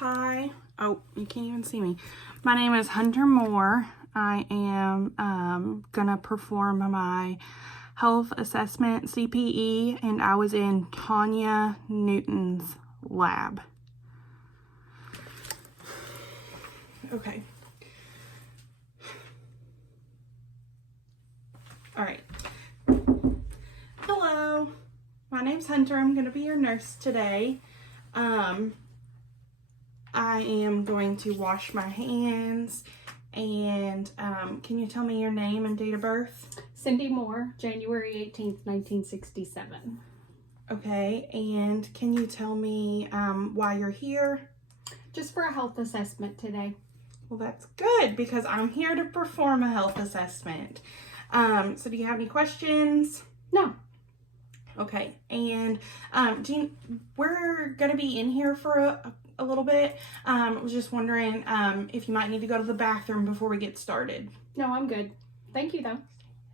Hi. Oh, you can't even see me. My name is Hunter Moore. I am gonna perform my health assessment CPE, and I was in Tanya Newton's lab. Okay. All right. Hello. My name's Hunter. I'm gonna be your nurse today. I am going to wash my hands, and can you tell me your name and date of birth? Cindy Moore, January 18th, 1967. Okay, and can you tell me why you're here? Just for a health assessment today. Well, that's good because I'm here to perform a health assessment. So do you have any questions? No. Okay, and we're going to be in here for a little bit. I was just wondering if you might need to go to the bathroom before we get started. No, I'm good. Thank you, though.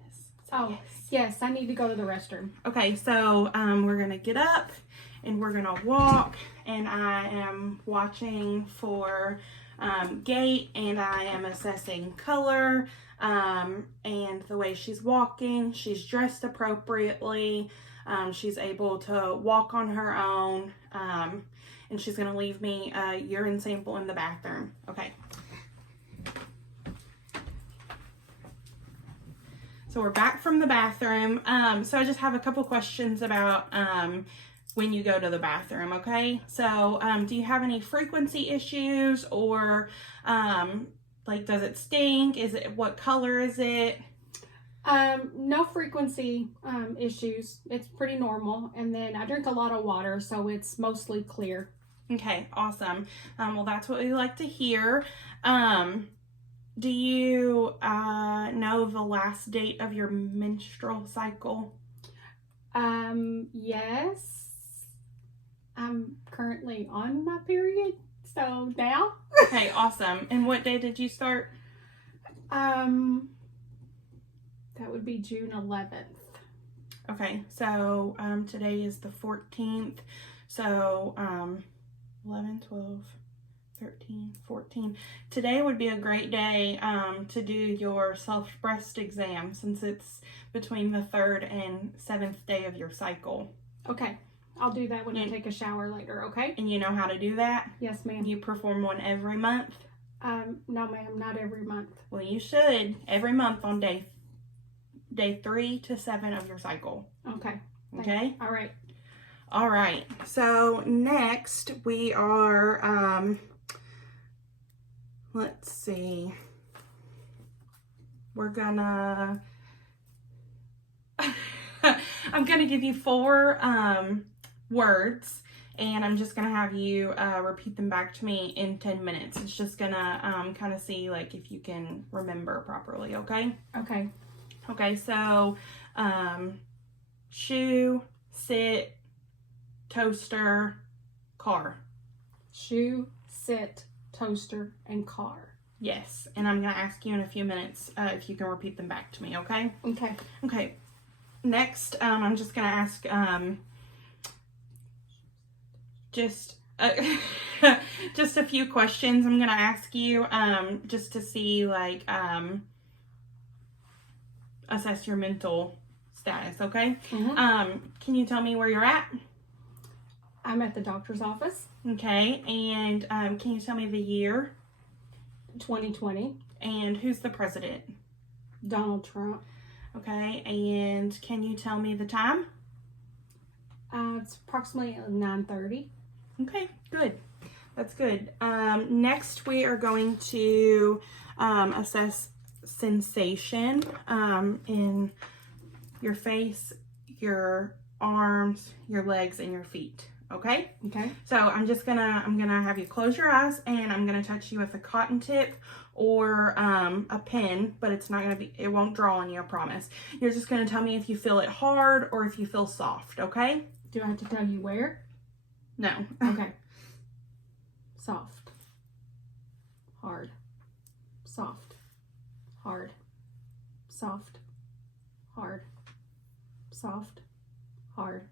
Yes. Oh, yes, I need to go to the restroom. Okay, so we're going to get up and we're going to walk, and I am watching for gait, and I am assessing color and the way she's walking. She's dressed appropriately. She's able to walk on her own, and she's going to leave me a urine sample in the bathroom. Okay. So we're back from the bathroom. So I just have a couple questions about when you go to the bathroom, okay? So do you have any frequency issues, or like, does it stink? What color is it? No frequency issues. It's pretty normal. And then I drink a lot of water, so it's mostly clear. Okay, awesome. Well, that's what we like to hear. Do you know the last date of your menstrual cycle? Yes. I'm currently on my period, so now. Okay, awesome. And what day did you start? That would be June 11th. Okay, so today is the 14th, so 11, 12, 13, 14. Today would be a great day to do your self-breast exam, since it's between the 3rd and 7th day of your cycle. Okay, I'll do that when I take a shower later, okay? And you know how to do that? Yes, ma'am. You perform one every month? No, ma'am, not every month. Well, you should. Every month on day 3 to 7 of your cycle. Okay. Okay? All right. All right. So next we are, let's see. We're gonna, I'm gonna give you 4 words, and I'm just gonna have you repeat them back to me in 10 minutes. It's just gonna kind of see like if you can remember properly, okay? Okay. Okay, so shoe, sit, toaster, car. Shoe, sit, toaster, and car. Yes, and I'm going to ask you in a few minutes if you can repeat them back to me, okay? Okay. Okay, next I'm just going to ask just a few questions I'm going to ask you just to see, like, assess your mental status, okay? Mm-hmm. Can you tell me where you're at? I'm at the doctor's office. Okay, and can you tell me the year? 2020. And who's the president? Donald Trump. Okay, and can you tell me the time? It's approximately 9:30. Okay, good. That's good. Next, we are going to assess sensation in your face, your arms, your legs, and your feet. Okay? Okay. So I'm gonna have you close your eyes, and I'm gonna touch you with a cotton tip or a pen, but it won't draw on you, I promise. You're just gonna tell me if you feel it hard or if you feel soft, okay? Do I have to tell you where? No. Okay. Soft. Hard. Soft. Hard. Soft. Hard. Soft. Hard.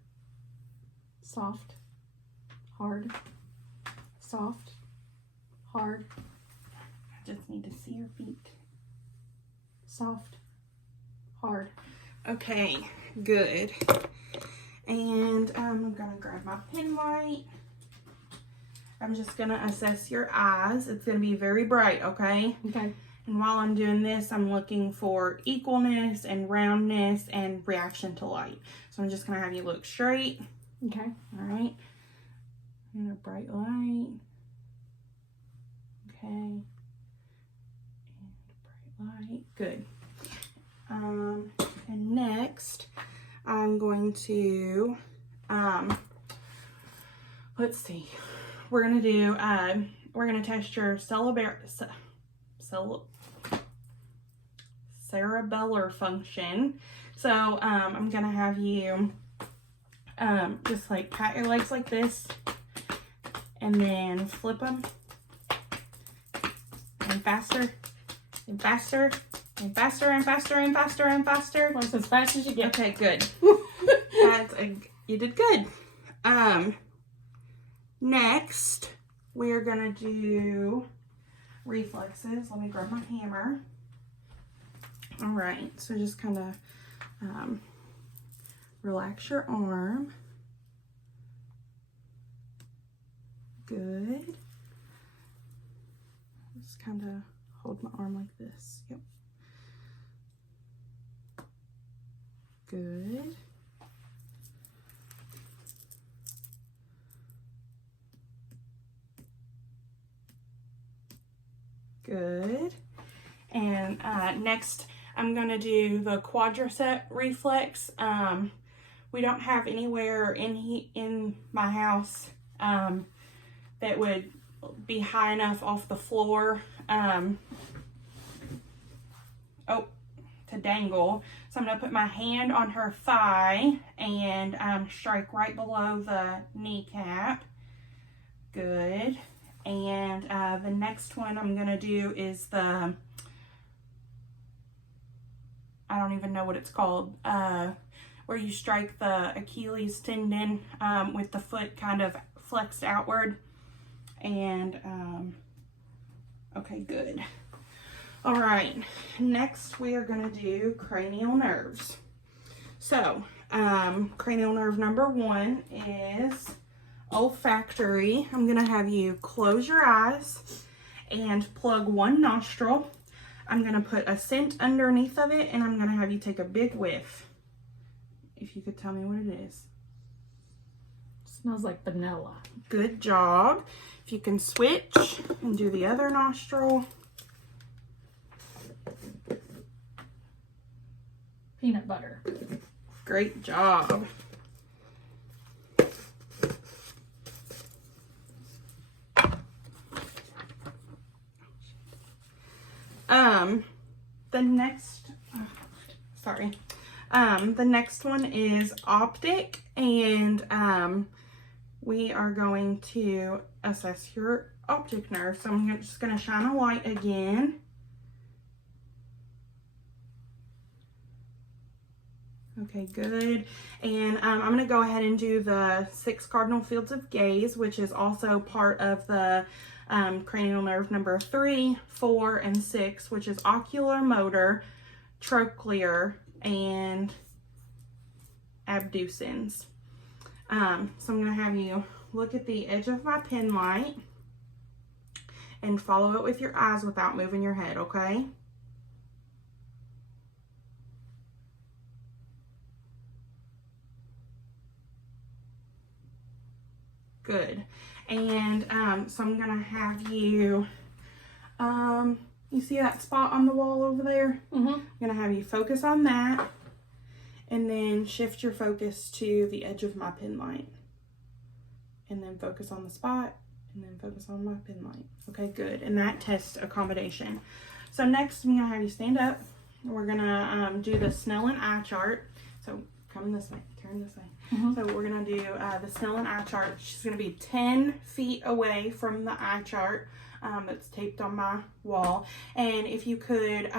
Soft. Hard. Soft. Hard. I just need to see your feet. Soft. Hard. Okay, good. And I'm gonna grab my pen light. I'm just gonna assess your eyes. It's gonna be very bright, okay? Okay. And while I'm doing this, I'm looking for equalness and roundness and reaction to light. So I'm just gonna have you look straight. Okay. All right. And a bright light. Okay. And a bright light. Good. And next, I'm going to, let's see. We're gonna do, we're gonna test your cerebellar function. So I'm gonna have you just like pat your legs like this and then flip them and faster and faster and faster and faster and faster and faster. Well, as fast as you get. Okay, good. You did good. Next we're gonna do reflexes. Let me grab my hammer. All right, so just kind of relax your arm. Good. Just kind of hold my arm like this. Yep. Good. Good. And next, I'm going to do the quadricep reflex. We don't have anywhere in my house that would be high enough off the floor to dangle. So I'm going to put my hand on her thigh and strike right below the kneecap. Good. And the next one I'm going to do is the, I don't even know what it's called, where you strike the Achilles tendon with the foot kind of flexed outward. And, okay, good. All right, next we are going to do cranial nerves. So, cranial nerve number 1 is olfactory. I'm going to have you close your eyes and plug one nostril. I'm going to put a scent underneath of it, and I'm going to have you take a big whiff. If you could tell me what it is. Smells like vanilla. Good job. If you can switch and do the other nostril. Peanut butter. Great job. The next one is optic, and we are going to assess your optic nerve. So I'm just going to shine a light again. Okay, good. And I'm going to go ahead and do the 6 cardinal fields of gaze, which is also part of the cranial nerve number 3, 4, and 6, which is ocular, motor, trochlear, and abducens. So I'm going to have you look at the edge of my pen light and follow it with your eyes without moving your head, okay? Good. And so I'm going to have you, you see that spot on the wall over there? Mm-hmm. I'm going to have you focus on that and then shift your focus to the edge of my pen light. And then focus on the spot and then focus on my pen light. Okay, good. And that tests accommodation. So next I'm going to have you stand up. We're going to do the Snellen eye chart. So come this way, turn this way. Mm-hmm. So we're going to do the Snellen eye chart. She's going to be 10 feet away from the eye chart that's taped on my wall. And if you could,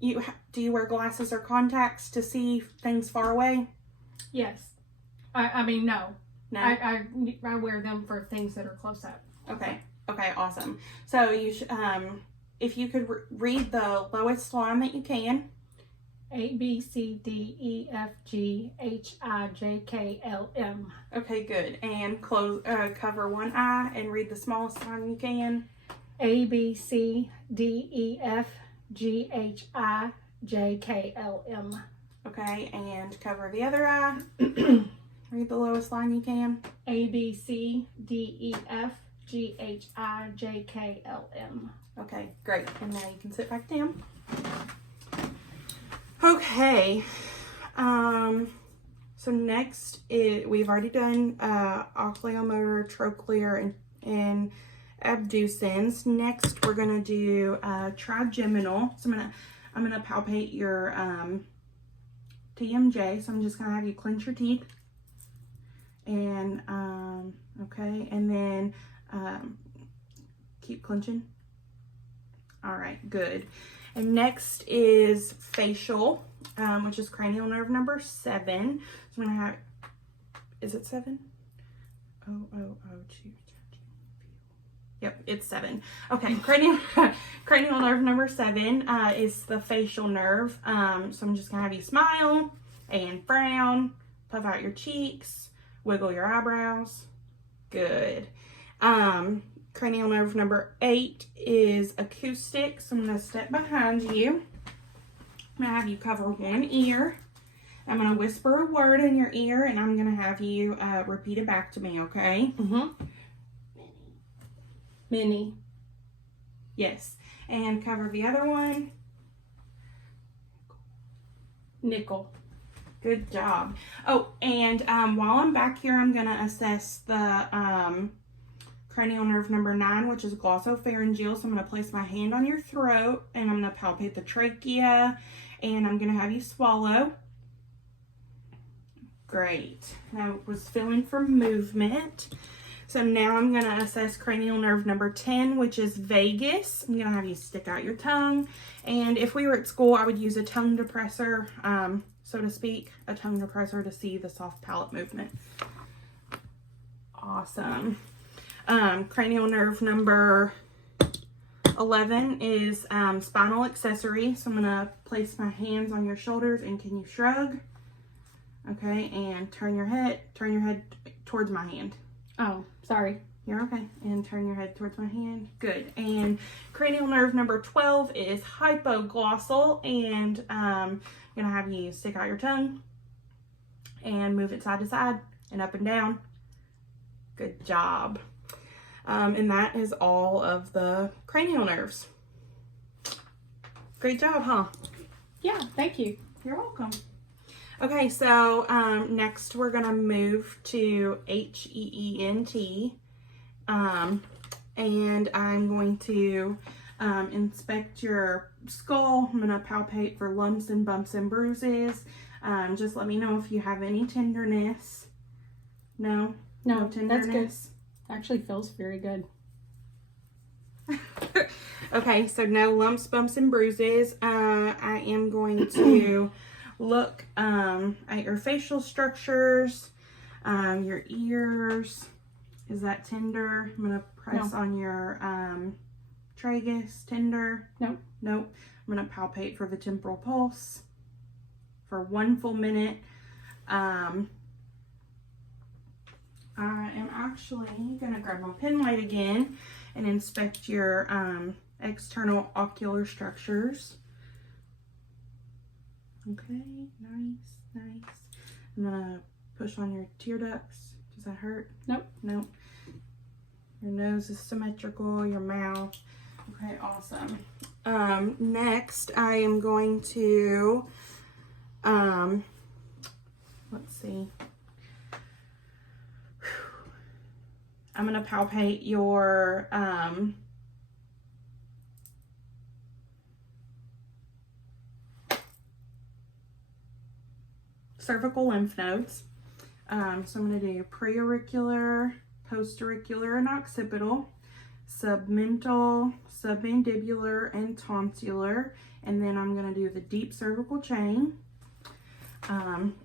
do you wear glasses or contacts to see things far away? Yes. I mean, no. No? I wear them for things that are close up. Okay. Okay, awesome. So you should, if you could read the lowest line that you can. A, B, C, D, E, F, G, H, I, J, K, L, M. Okay, good. And cover one eye and read the smallest line you can. A, B, C, D, E, F, G, H, I, J, K, L, M. Okay, and cover the other eye. Read the lowest line you can. A, B, C, D, E, F, G, H, I, J, K, L, M. Okay, great. And now you can sit back down. Okay. So next we've already done oculomotor, trochlear, and abducens. Next we're gonna do trigeminal. So I'm gonna palpate your TMJ. So I'm just gonna have you clench your teeth. And okay, and then keep clenching. All right, good. And next is facial, which is cranial nerve number 7. So I'm gonna have, is it 7? Oh, yep, it's 7. Okay, cranial nerve number 7 is the facial nerve. So I'm just gonna have you smile and frown, puff out your cheeks, wiggle your eyebrows. Good. Cranial nerve number 8 is acoustic. So I'm going to step behind you. I'm going to have you cover one ear. I'm going to whisper a word in your ear, and I'm going to have you repeat it back to me, okay? Mini. Yes. And cover the other one. Nickel. Good job. Oh, and while I'm back here, I'm going to assess the cranial nerve number 9, which is glossopharyngeal. So I'm going to place my hand on your throat, and I'm going to palpate the trachea, and I'm going to have you swallow. Great. Now I was feeling for movement. So now I'm going to assess cranial nerve number 10, which is vagus. I'm going to have you stick out your tongue. And if we were at school, I would use a tongue depressor, so to speak, a tongue depressor to see the soft palate movement. Awesome. Cranial nerve number 11 is spinal accessory. So I'm going to place my hands on your shoulders, and can you shrug? Okay, and turn your head towards my hand. Oh, sorry. You're okay. And turn your head towards my hand. Good. And cranial nerve number 12 is hypoglossal. And I'm going to have you stick out your tongue and move it side to side and up and down. Good job. And that is all of the cranial nerves. Great job, huh? Yeah, thank you. You're welcome. Okay, so next we're going to move to HEENT. And I'm going to inspect your skull. I'm going to palpate for lumps and bumps and bruises. Just let me know if you have any tenderness. No tenderness. That's good. Actually feels very good. Okay, so no lumps, bumps, and bruises. I am going to look at your facial structures, your ears. Is that tender? I'm going to press on your tragus. Tender? Nope. Nope. I'm going to palpate for the temporal pulse for 1 full minute. I am actually going to grab my pen light again and inspect your external ocular structures. Okay, nice. I'm going to push on your tear ducts. Does that hurt? Nope. Nope. Your nose is symmetrical, your mouth. Okay, awesome. Next, I am going to, let's see. I'm going to palpate your cervical lymph nodes. So I'm going to do preauricular, postauricular, and occipital, submental, submandibular, and tonsillar. And then I'm going to do the deep cervical chain.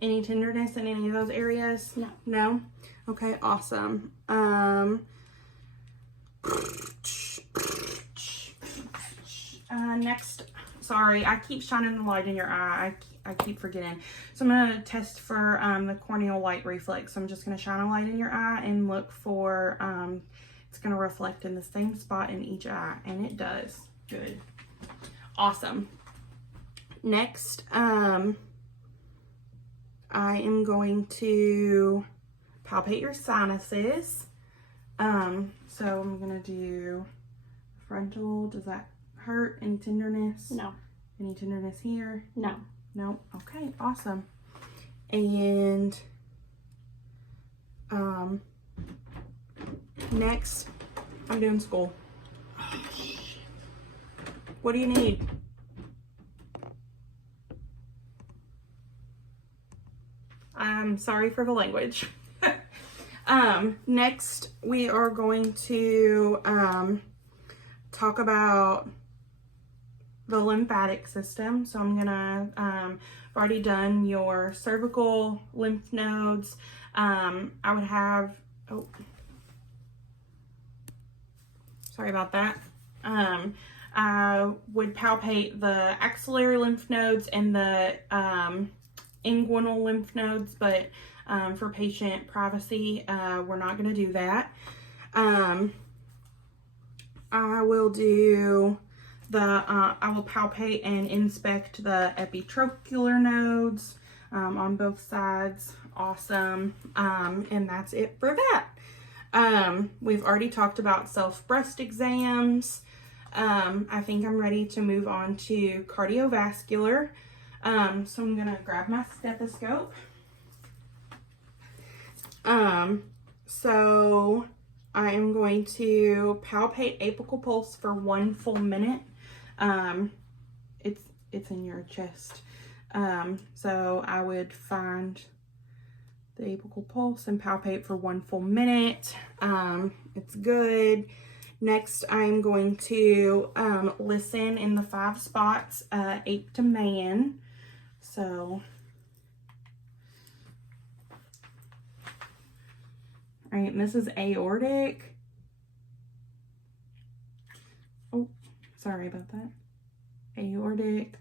Any tenderness in any of those areas? No. No? Okay, awesome. Next, sorry, I keep shining the light in your eye. I keep forgetting. So I'm going to test for the corneal light reflex. So I'm just going to shine a light in your eye and look for, it's going to reflect in the same spot in each eye. And it does. Good. Awesome. Next, I am going to palpate your sinuses. So I'm going to do frontal. Does that hurt? Any tenderness? No. Any tenderness here? No. No. Okay, awesome. And next, I'm doing school. Oh, shit. What do you need? I'm sorry for the language. Next, we are going to talk about the lymphatic system. So I'm gonna, I've already done your cervical lymph nodes. I would have, oh, sorry about that. I would palpate the axillary lymph nodes and the inguinal lymph nodes, but for patient privacy, we're not gonna do that. I will do I will palpate and inspect the epitrocular nodes on both sides. Awesome. And that's it for that. We've already talked about self breast exams. I think I'm ready to move on to cardiovascular. So I'm gonna grab my stethoscope. So I am going to palpate apical pulse for 1 full minute. It's in your chest. So I would find the apical pulse and palpate for 1 full minute. It's good. Next, I'm going to listen in the 5 spots, ape to man. So, all right, and this is aortic. Oh, sorry about that. Aortic,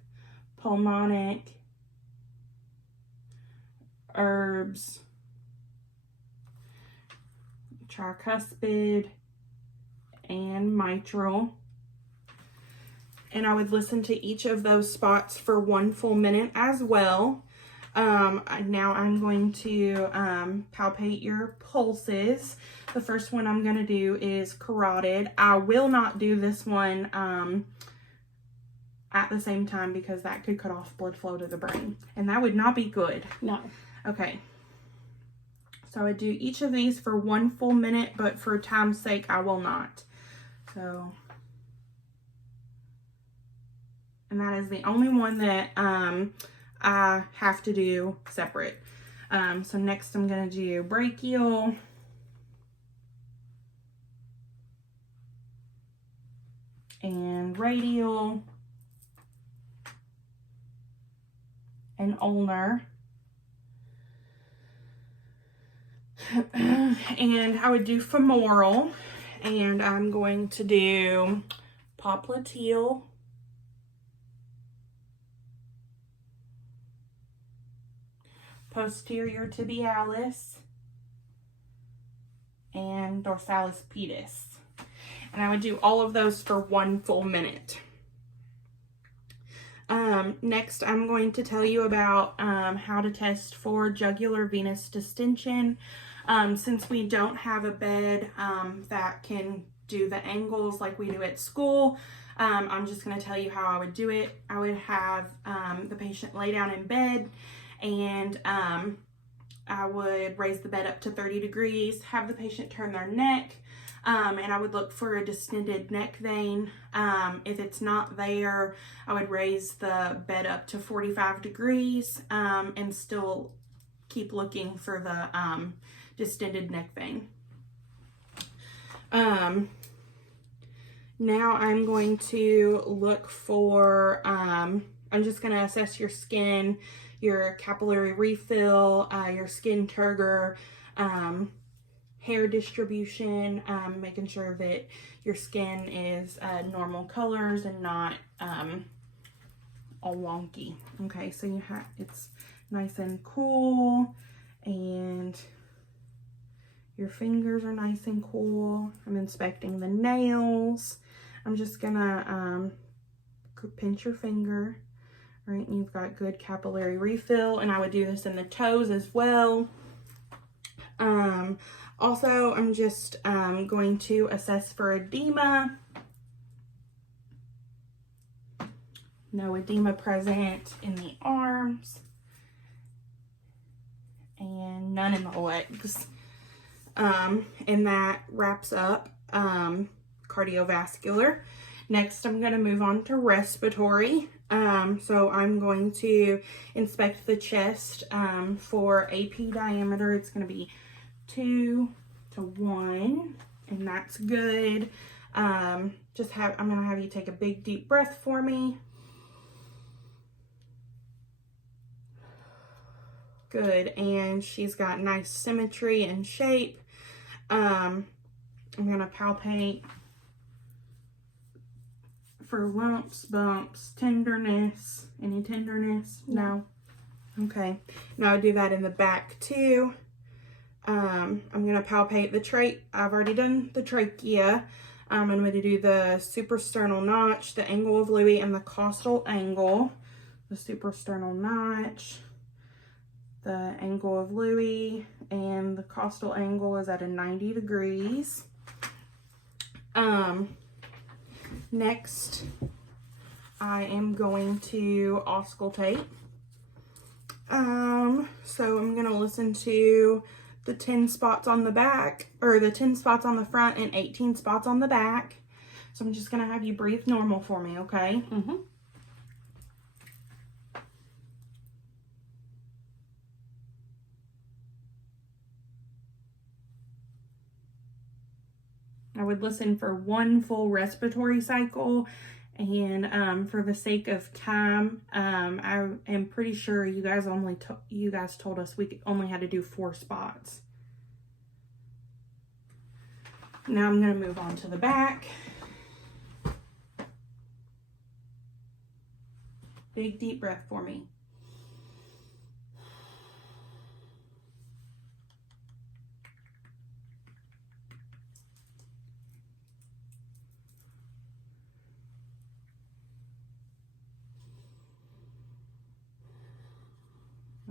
pulmonic, herbs, tricuspid, and mitral. And I would listen to each of those spots for 1 full minute as well. Now I'm going to palpate your pulses. The first one I'm going to do is carotid. I will not do this one at the same time because that could cut off blood flow to the brain. And that would not be good. No. Okay. So I would do each of these for 1 full minute, but for time's sake, I will not. So, and that is the only one that I have to do separate. So next I'm going to do brachial. And radial. And ulnar. And I would do femoral. And I'm going to do popliteal. Posterior tibialis, and dorsalis pedis. And I would do all of those for 1 full minute. Next, I'm going to tell you about how to test for jugular venous distension. Since we don't have a bed that can do the angles like we do at school, I'm just going to tell you how I would do it. I would have the patient lay down in bed, and I would raise the bed up to 30 degrees, have the patient turn their neck, and I would look for a distended neck vein. If it's not there, I would raise the bed up to 45 degrees and still keep looking for the distended neck vein. Now I'm going to look for, I'm just going to assess your skin, your capillary refill, your skin turgor, hair distribution, making sure that your skin is normal colors and not all wonky. Okay, so you have, it's nice and cool, and your fingers are nice and cool. I'm inspecting the nails. I'm just gonna pinch your finger, right? And you've got good capillary refill, and I would do this in the toes as well. Also, I'm just going to assess for edema. No edema present in the arms, and none in the legs. And that wraps up cardiovascular. Next, I'm going to move on to respiratory. So I'm going to inspect the chest for AP diameter. It's going to be 2 to 1, and that's good. I'm going to have you take a big deep breath for me. Good, and she's got nice symmetry and shape. I'm going to palpate for lumps, bumps, tenderness. Any tenderness? No. Okay. Now I do that in the back too. I'm going to palpate the I've already done the trachea. I'm going to do the suprasternal notch, the angle of Louis, and the costal angle. The suprasternal notch, the angle of Louis, and the costal angle is at a 90 degrees. Next, I am going to auscultate. So I'm going to listen to the 10 spots on the back, or the 10 spots on the front and 18 spots on the back. So I'm just going to have you breathe normal for me, okay? Mm-hmm. I would listen for 1 full respiratory cycle, and for the sake of time, I am pretty sure you guys told us we only had to do 4 spots. Now I'm going to move on to the back. Big deep breath for me.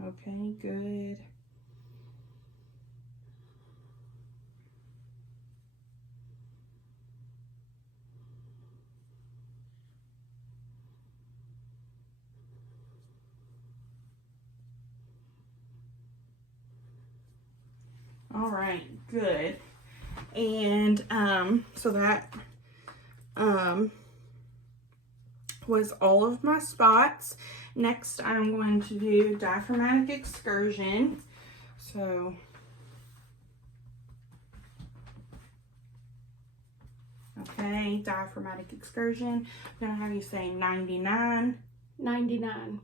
Okay, good. All right, good. And so that was all of my spots. Next, I'm going to do diaphragmatic excursion. So okay, diaphragmatic excursion. I'm gonna have you say 99. 99.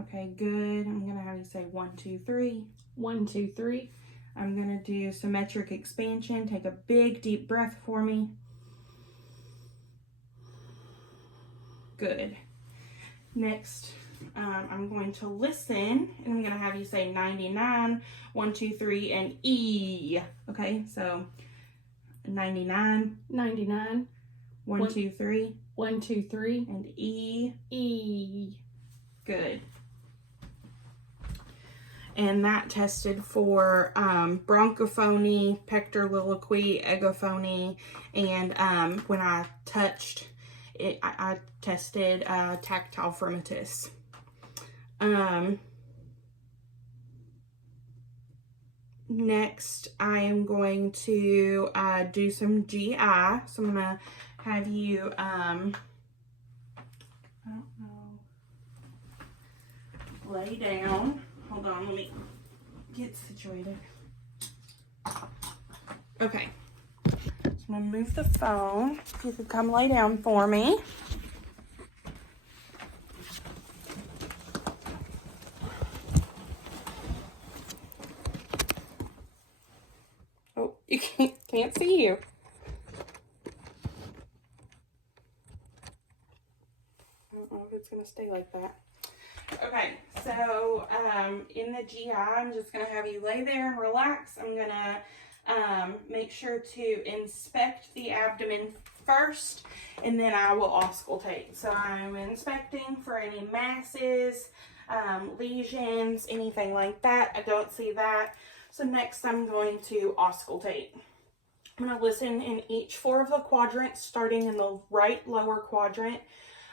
Okay, good. I'm gonna have you say 1, 2, 3. 1, 2, 3. I'm gonna do symmetric expansion. Take a big deep breath for me. Good. Next, I'm going to listen, and I'm going to have you say 99, 1, 2, 3, and E. Okay, so 99, 99. 1, 2, 3, 1, 2, 3, and E. E. Good. And that tested for bronchophony, pectoraliloquy, egophony, and when I touched it, I tested tactile fremitus. Next, I am going to do some GI. So I'm going to have you, I don't know, lay down. Hold on, let me get situated. Okay. So I'm going to move the phone. If you could come lay down for me. Oh, you can't see you. I don't know if it's going to stay like that. Okay, so in the GI, I'm just going to have you lay there and relax. I'm going to make sure to inspect the abdomen first, and then I will auscultate. So I'm inspecting for any masses, lesions, anything like that. I don't see that. So next I'm going to auscultate. I'm going to listen in each 4 of the quadrants, starting in the right lower quadrant.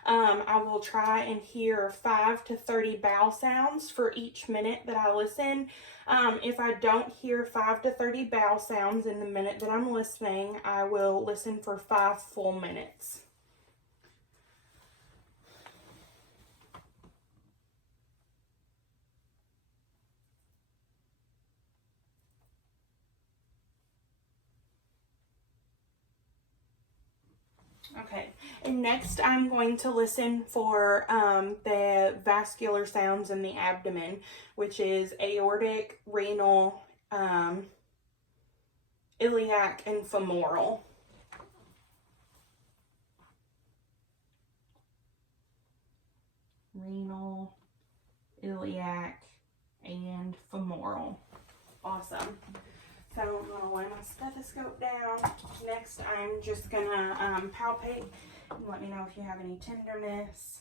I will try and hear 5 to 30 bowel sounds for each minute that I listen. If I don't hear 5 to 30 bowel sounds in the minute that I'm listening, I will listen for 5 full minutes. Okay, and next I'm going to listen for the vascular sounds in the abdomen, which is aortic, renal, iliac, and femoral. Renal, iliac, and femoral. Awesome. So I'm going to lay my stethoscope down. Next, I'm just going to palpate and let me know if you have any tenderness.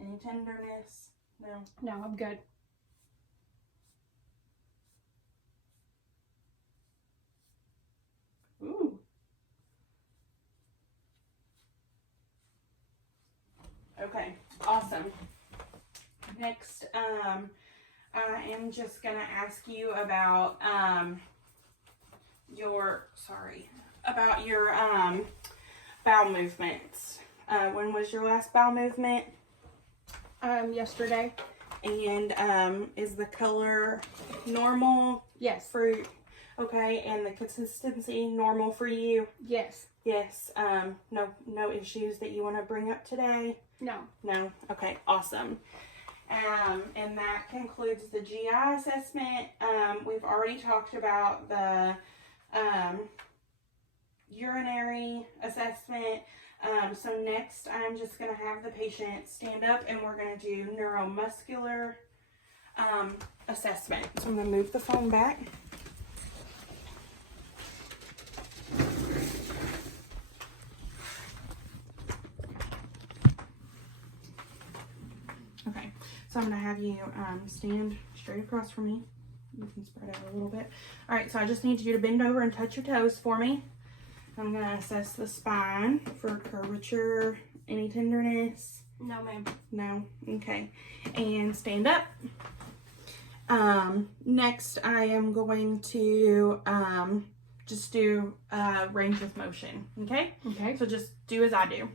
Any tenderness? No? No, I'm good. Ooh. Okay, awesome. Next, I am just going to ask you about your bowel movements. When was your last bowel movement? Yesterday. And is the color normal? Yes. Okay, and the consistency normal for you? Yes. Yes. No issues that you want to bring up today? No. No? Okay, awesome. And that concludes the GI assessment. We've already talked about the urinary assessment. So next I'm just going to have the patient stand up and we're going to do neuromuscular assessment. So I'm going to move the phone back. Okay, so I'm going to have you stand straight across from me. You can spread out a little bit. All right, so I just need you to bend over and touch your toes for me. I'm going to assess the spine for curvature, any tenderness. No, ma'am. No? Okay. And stand up. Next, I am going to just do range of motion. Okay? Okay. So just do as I do.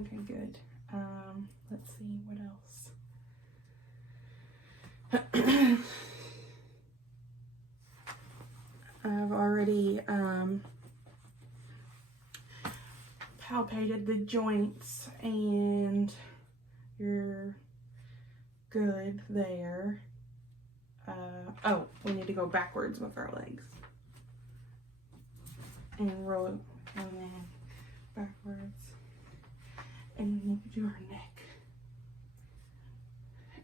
Okay, good. Let's see, what else? I've already palpated the joints and you're good there. Oh, we need to go backwards with our legs. And roll and then backwards. And we need to do our neck.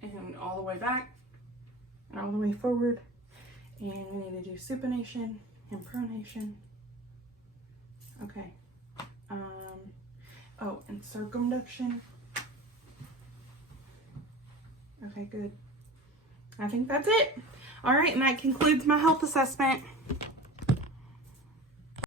And all the way back. And all the way forward. And we need to do supination and pronation. Okay. Oh, and circumduction. Okay, good. I think that's it. All right, and that concludes my health assessment.